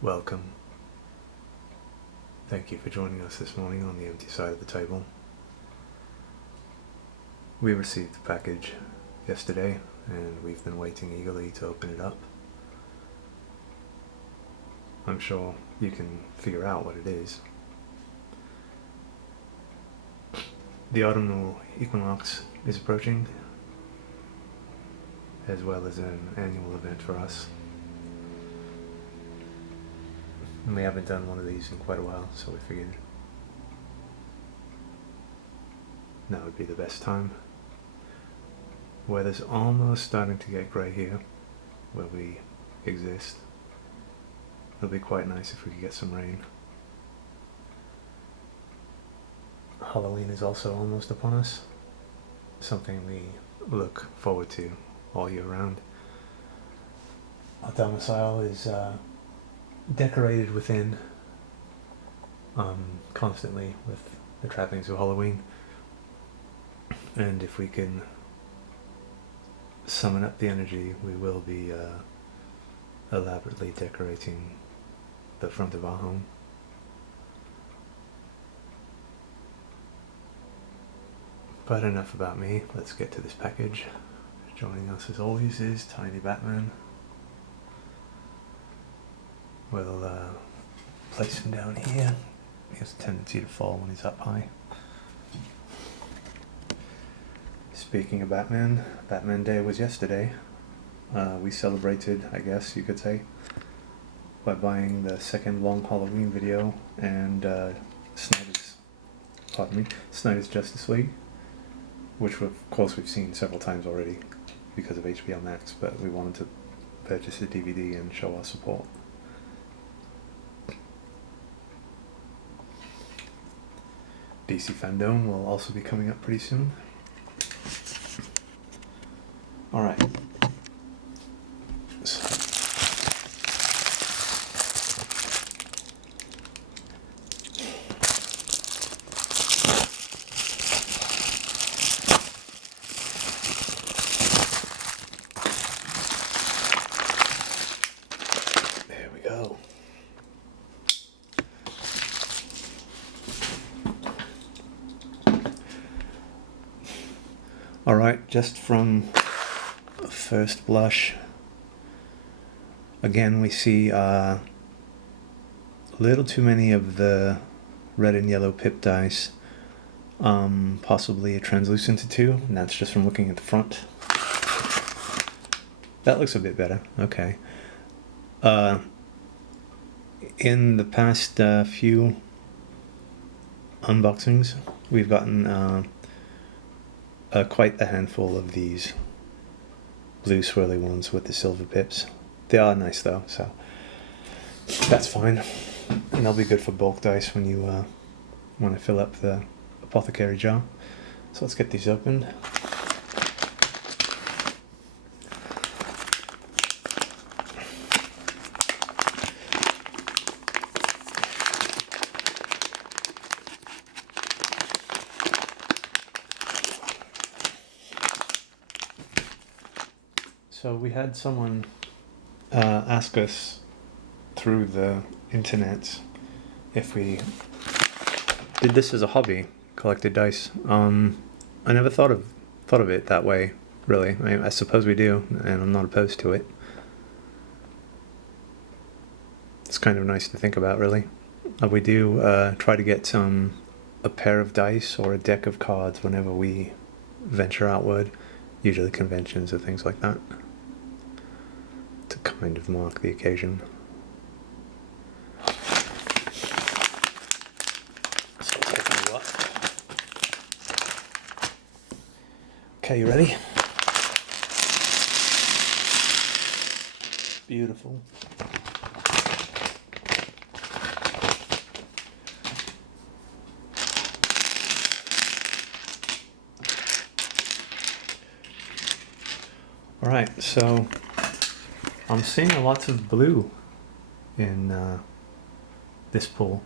Welcome. Thank you for joining us this morning on the empty side of the table. We received the package yesterday and we've been waiting eagerly to open it up. I'm sure you can figure out what it is. The autumnal equinox is approaching, as well as an annual event for us. And we haven't done one of these in quite a while, so we figured now would be the best time. Weather's almost starting to get grey here, where we exist. It'll be quite nice if we could get some rain. Halloween is also almost upon us, something we look forward to all year round. Our domicile is decorated within, constantly with the trappings of Halloween, and if we can summon up the energy, we will be elaborately decorating the front of our home. But enough about me, let's get to this package. Joining us as always is Tiny Batman. We'll place him down here. He has a tendency to fall when he's up high. Speaking of Batman, Batman Day was yesterday. We celebrated, I guess you could say, by buying the second long Halloween video and Snyder's Justice League, which of course we've seen several times already because of HBO Max, but we wanted to purchase a DVD and show our support. DC Fandom will also be coming up pretty soon. Alright. There we go. Alright, just from first blush, again we see a little too many of the red and yellow pip dice, possibly a translucent to 2, and that's just from looking at the front. That looks a bit better, okay. In the past few unboxings, we've gotten quite a handful of these blue swirly ones with the silver pips. They are nice though, so that's fine. And they'll be good for bulk dice when you want to fill up the apothecary jar. So let's get these opened. So we had someone ask us through the internet if we did this as a hobby, collected dice. I never thought of it that way, really. I suppose we do, and I'm not opposed to it. It's kind of nice to think about, really. We do try to get a pair of dice or a deck of cards whenever we venture outward, usually conventions or things like that, to kind of mark the occasion. So let's open you up. Okay, you ready? Beautiful. Alright, so I'm seeing lots of blue in this pool,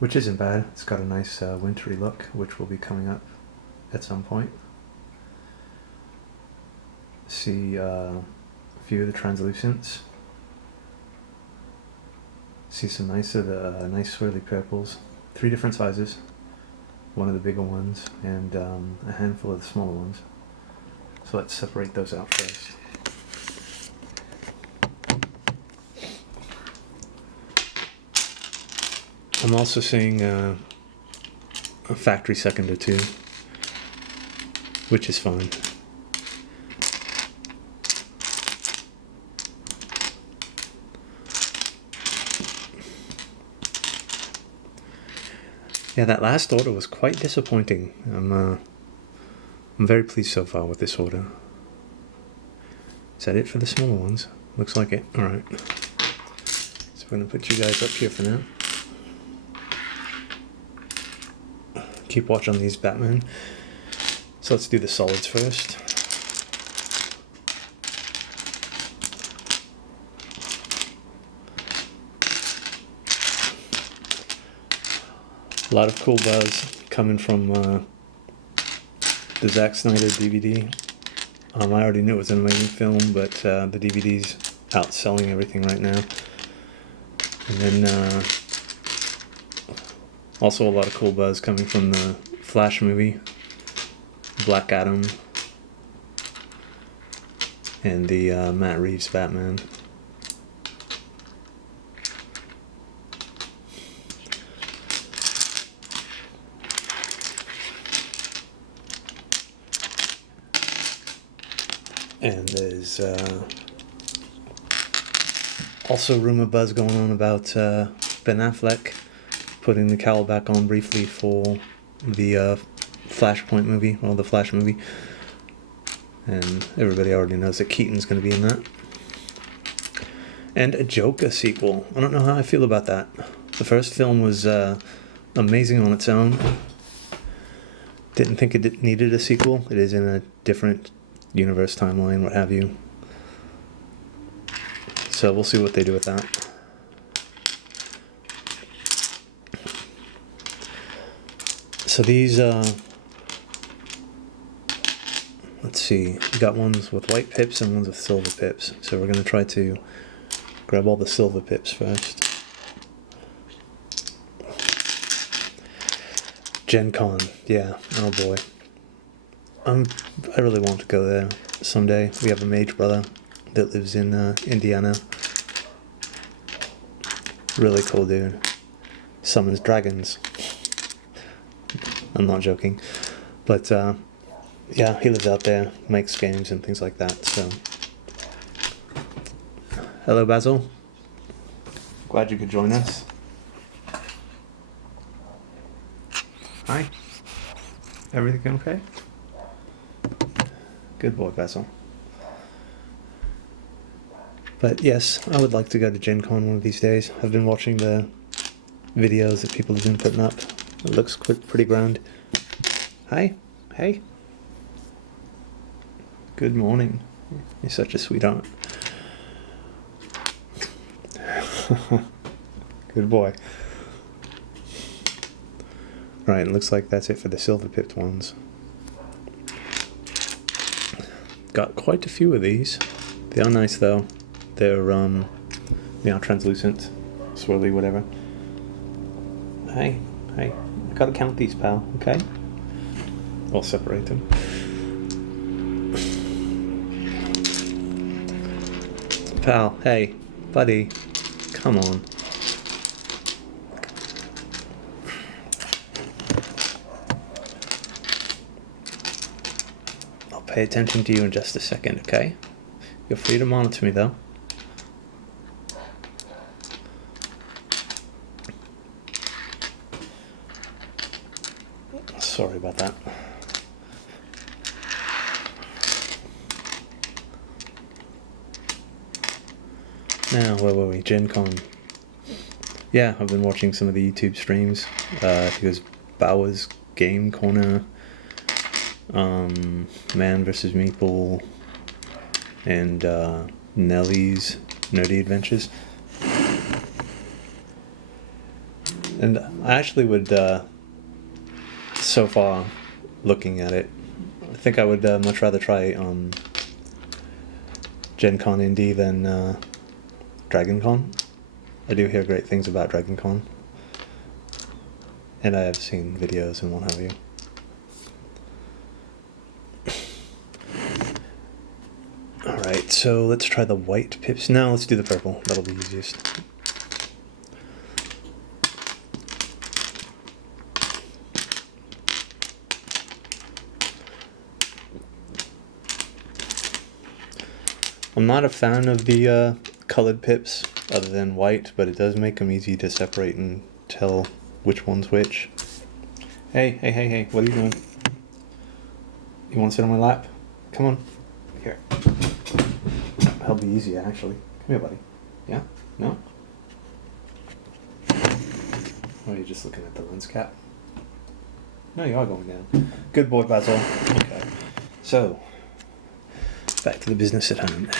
which isn't bad. It's got a nice wintry look, which will be coming up at some point. See a few of the translucents. See some nice swirly purples. 3 different sizes. One of the bigger ones and a handful of the smaller ones. So let's separate those out first. I'm also seeing a factory second or 2, which is fine. Yeah, that last order was quite disappointing. I'm very pleased so far with this order. Is that it for the smaller ones? Looks like it. Alright. So we're going to put you guys up here for now. Keep watch on these Batman. So let's do the solids first. A lot of cool buzz coming from the Zack Snyder DVD. I already knew it was an amazing film, but the DVD's outselling everything right now. And then also a lot of cool buzz coming from the Flash movie, Black Adam, and the Matt Reeves Batman. And there's also rumor buzz going on about Ben Affleck putting the cowl back on briefly for the Flashpoint movie, or the Flash movie. And everybody already knows that Keaton's going to be in that. And a Joker sequel. I don't know how I feel about that. The first film was amazing on its own. Didn't think it needed a sequel. It is in a different universe, timeline, what have you. So we'll see what they do with that. So these, let's see, we got ones with white pips and ones with silver pips. So we're going to try to grab all the silver pips first. Gen Con, yeah, oh boy. I really want to go there someday. We have a mage brother that lives in Indiana. Really cool dude. Summons dragons. I'm not joking. But yeah, he lives out there, makes games and things like that, so. Hello, Basil. Glad you could join us. Hi. Everything okay? Good boy, Basil. But yes, I would like to go to Gen Con one of these days. I've been watching the videos that people have been putting up. It looks pretty grand. Hi. Hey. Good morning. You're such a sweetheart. Good boy. Right, it looks like that's it for the silver pipped ones. Got quite a few of these. They are nice though. They're translucent, swirly, whatever. Hey, I gotta count these, pal. Okay. I'll separate them. Pal, hey, buddy, come on. I'll pay attention to you in just a second, okay? You're free to monitor me, though. Sorry about that. Now, where were we? Gen Con. Yeah, I've been watching some of the YouTube streams. I think it was Bauer's Game Corner, Man vs. Meeple, and Nellie's Nerdy Adventures. And I actually would, so far, looking at it, I think I would much rather try Gen Con Indie than Dragon Con. I do hear great things about Dragon Con. And I have seen videos and what have you. Alright, so let's try the white pips. No, let's do the purple. That'll be easiest. I'm not a fan of the colored pips other than white, but it does make them easy to separate and tell which one's which. Hey, what are you doing? You want to sit on my lap? Come on. Here. That'll be easier, actually. Come here, buddy. Yeah? No? Or are you just looking at the lens cap? No, you are going down. Good boy, Basil. Okay. So, back to the business at hand.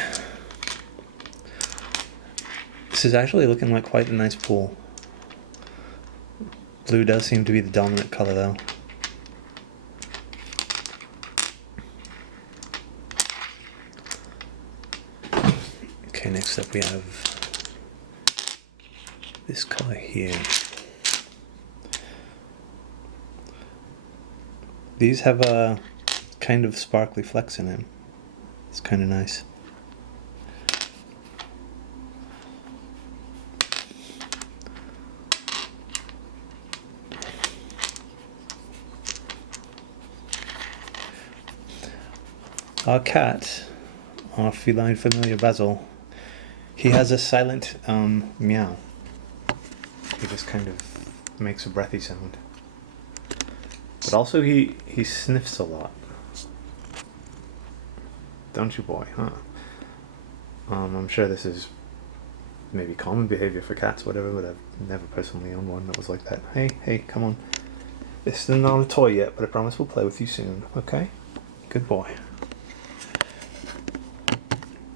This is actually looking like quite a nice pool. Blue does seem to be the dominant color, though. Okay, next up we have this color here. These have a kind of sparkly flecks in them. It's kind of nice. Our cat, our feline familiar Basil, he has a silent meow. He just kind of makes a breathy sound. But also he sniffs a lot. Don't you, boy, huh? I'm sure this is maybe common behavior for cats, whatever, but I've never personally owned one that was like that. Hey, come on. This is not a toy yet, but I promise we'll play with you soon, okay? Good boy.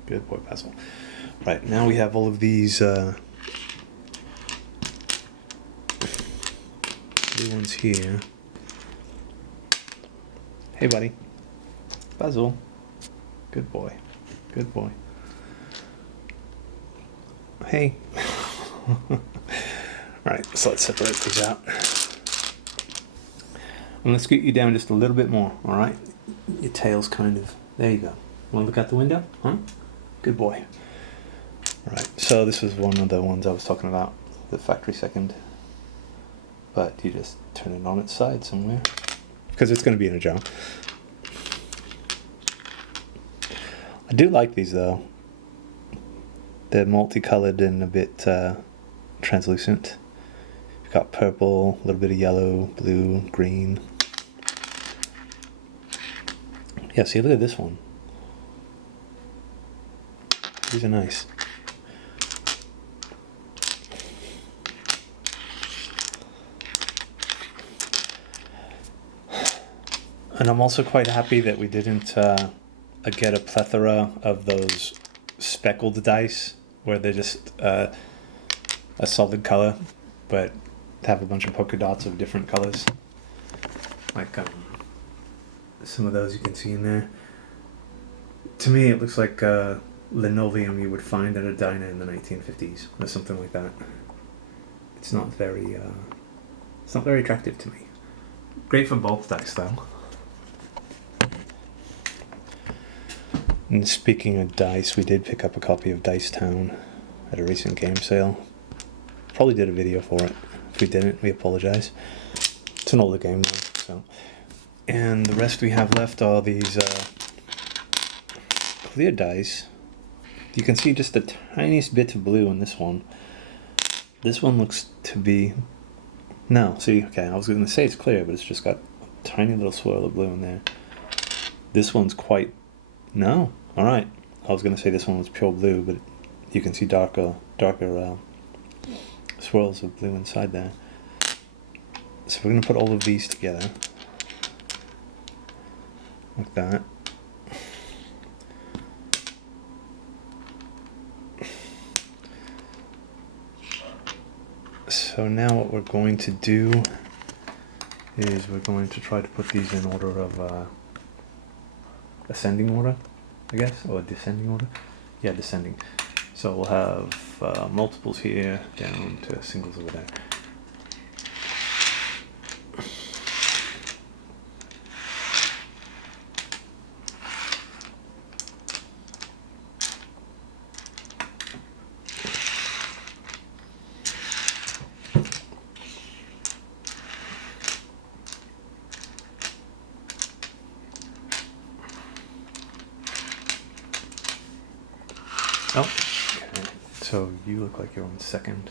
Good boy, Basil. Right, now we have all of these blue ones here. Hey, buddy. Basil. Good boy. Good boy. Hey. Right, so let's separate these out. I'm going to scoot you down just a little bit more, alright? Your tail's kind of... There you go. Want to look out the window? Huh? Good boy. Right, so this was one of the ones I was talking about, the factory second. But you just turn it on its side somewhere, because it's going to be in a jar. I do like these though. They're multicolored and a bit translucent. You've got purple, a little bit of yellow, blue, green. Yeah, see, look at this one. These are nice. And I'm also quite happy that we didn't get a plethora of those speckled dice where they're just a solid color, but have a bunch of polka dots of different colors. Like some of those you can see in there. To me, it looks like linoleum you would find at a diner in the 1950s or something like that. It's not very attractive to me. Great for bulk dice though. And speaking of dice, we did pick up a copy of Dice Town at a recent game sale. Probably did a video for it. If we didn't, we apologize. It's an older game though, so. And the rest we have left are these clear dice. You can see just the tiniest bit of blue in this one. This one looks to be... No, see, okay, I was going to say it's clear, but it's just got a tiny little swirl of blue in there. This one's quite... No, alright. I was going to say this one was pure blue, but you can see darker swirls of blue inside there. So we're going to put all of these together. Like that. So now what we're going to do is we're going to try to put these in order of ascending order, I guess, or descending order. Yeah, descending. So we'll have multiples here down to singles over there. Oh, okay. So you look like you're on second.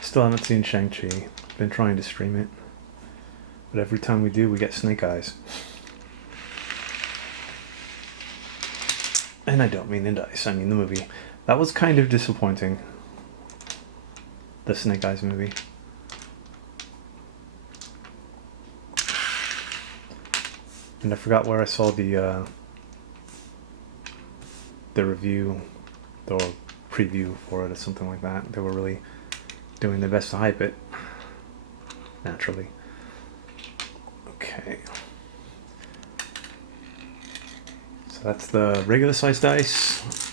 Still haven't seen Shang-Chi. Been trying to stream it. But every time we do, we get snake eyes. And I don't mean in dice, I mean the movie. That was kind of disappointing. The Snake Eyes movie. And I forgot where I saw the review or preview for it or something like that. They were really doing their best to hype it. Naturally. Okay. So that's the regular size dice.